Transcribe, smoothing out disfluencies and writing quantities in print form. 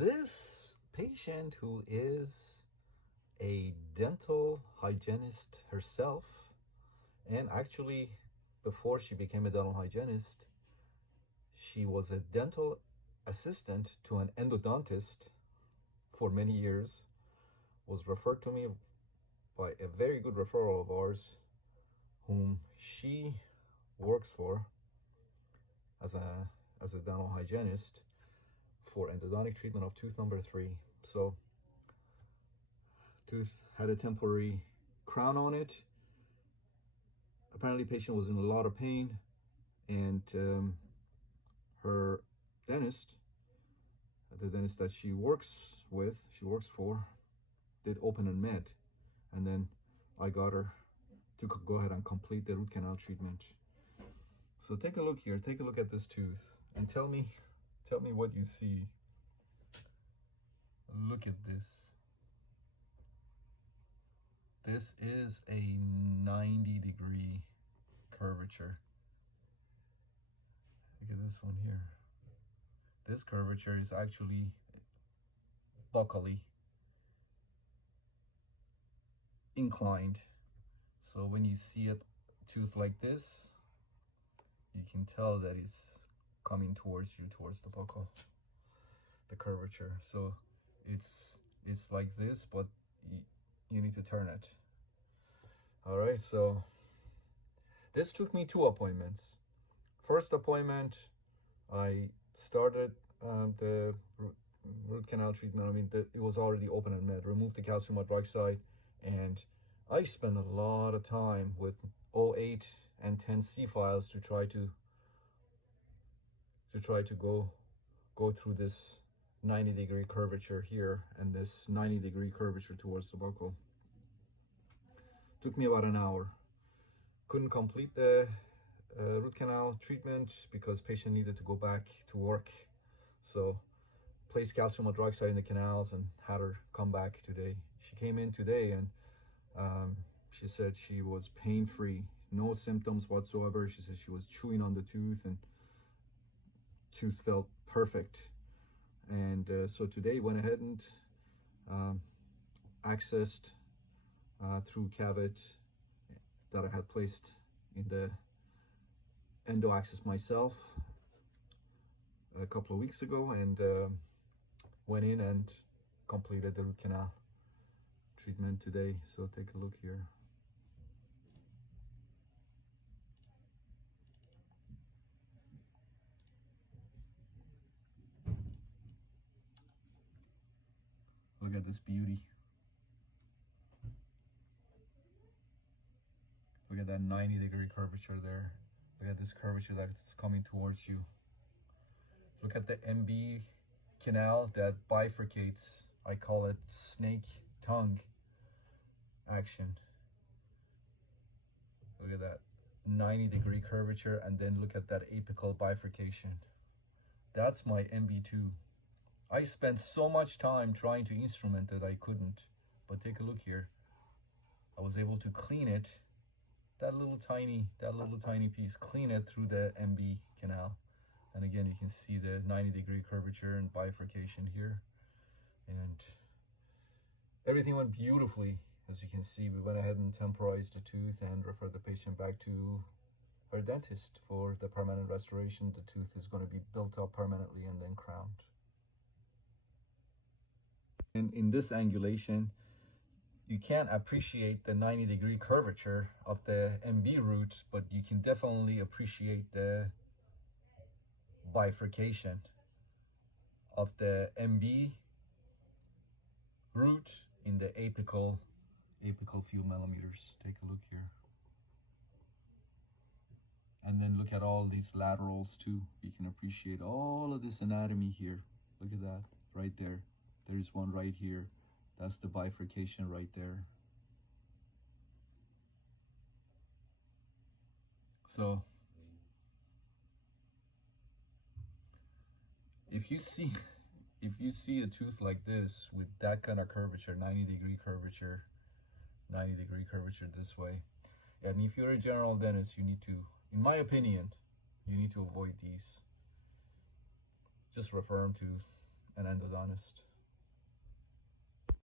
This patient, who is a dental hygienist herself, and actually before she became a dental hygienist, she was a dental assistant to an endodontist for many years, was referred to me by a very good referral of ours, whom she works for as a dental hygienist for endodontic treatment of tooth number 3. So tooth had a temporary crown on it. Apparently patient was in a lot of pain, and her dentist, the dentist that she works for, did open and med, and then I got her to go ahead and complete the root canal treatment. So take a look here, take a look at this tooth and tell me what you see. Look at this. This is a 90-degree curvature. Look at this one here. This curvature is actually buccally inclined. So when you see a tooth like this, you can tell that it's coming towards you, towards the buccal, the curvature. So it's like this, but you need to turn it. All right, so this took me 2 appointments. First appointment, I started the root canal treatment. I mean, it was already open and med, removed the calcium hydroxide, and I spent a lot of time with 08 and 10C files to try to go through this 90-degree curvature here and this 90-degree curvature towards the buccal. Took me about an hour. Couldn't complete the root canal treatment because patient needed to go back to work. So placed calcium hydroxide in the canals and had her come back today. She came in today and she said she was pain-free, no symptoms whatsoever. She said she was chewing on the tooth and tooth felt perfect. And so today went ahead and accessed through cavit that I had placed in the endo access myself a couple of weeks ago, and went in and completed the root canal treatment today. So take a look here. Look at this beauty. Look at that 90-degree curvature there. Look at this curvature that's coming towards you. Look at the MB canal that bifurcates. I call it snake tongue action. Look at that 90-degree curvature, and then look at that apical bifurcation. That's my MB2. I spent so much time trying to instrument it, I couldn't. But take a look here. I was able to clean it, that little tiny piece, clean it through the MB canal. And again, you can see the 90-degree curvature and bifurcation here. And everything went beautifully. As you can see, we went ahead and temporized the tooth and referred the patient back to her dentist for the permanent restoration. The tooth is going to be built up permanently and then crowned. And in this angulation, you can't appreciate the 90-degree curvature of the MB root, but you can definitely appreciate the bifurcation of the MB root in the apical few millimeters. Take a look here. And then look at all these laterals too. You can appreciate all of this anatomy here. Look at that right there. There's one right here. That's the bifurcation right there. So if you see a tooth like this with that kind of curvature, 90-degree curvature this way, and if you're a general dentist, you need to, in my opinion, you need to avoid these. Just refer them to an endodontist.